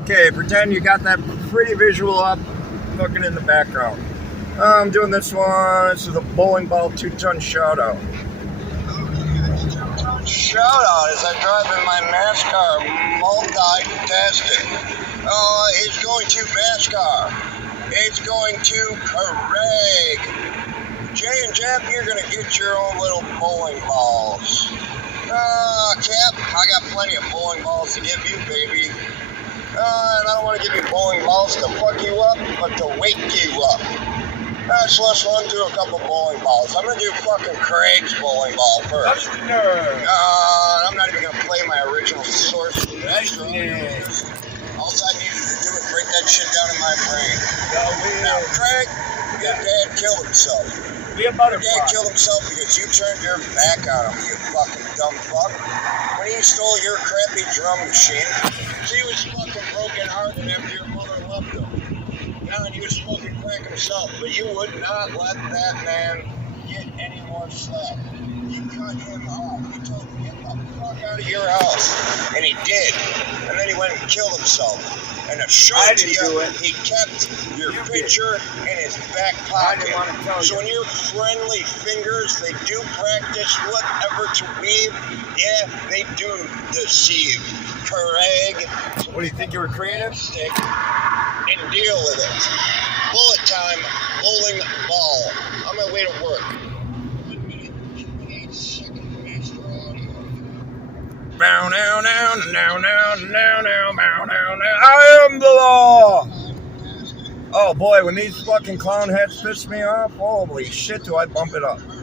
Okay, pretend you got that pretty visual up looking in the background. I'm doing this one. This is a bowling ball 2-ton shout out. Shout out as I drive in my NASCAR multitasking. It's going to NASCAR. It's going to Craig. Jay and Jeff, you're going to get your own little bowling balls. Cap, I got plenty of bowling balls to give you, baby. And I don't want to give you bowling balls to fuck you up, but to wake you up. So let's run through a couple bowling balls. I'm going to do fucking Craig's bowling ball first. I'm not even going to play my original source. All I needed to do is break that shit down in my brain. Now, Craig, your dad killed himself. Your dad killed himself because you turned your back on him, you fucking dumb fuck. When he stole your crappy drum machine, he was fucking broken hearted after your mother left him. Now he was smoking crack himself, but you would not let that man get any more slack. You cut him off. You told him, get the fuck out of your house. And he did. And then he went and killed himself. And to show it to you, he kept your picture in his back pocket. So when your friendly fingers, they do practice whatever to weave, yeah, they do deceive. Craig. What do you think you were creative? Stick and deal with it. Bullet time, bowling ball. On my way to work. 1 minute, 58 second master audio. Bow now, now, now, now, now, now, bow now, now. I am the law. Oh boy, when these fucking clown hats piss me off, holy shit, do I bump it up.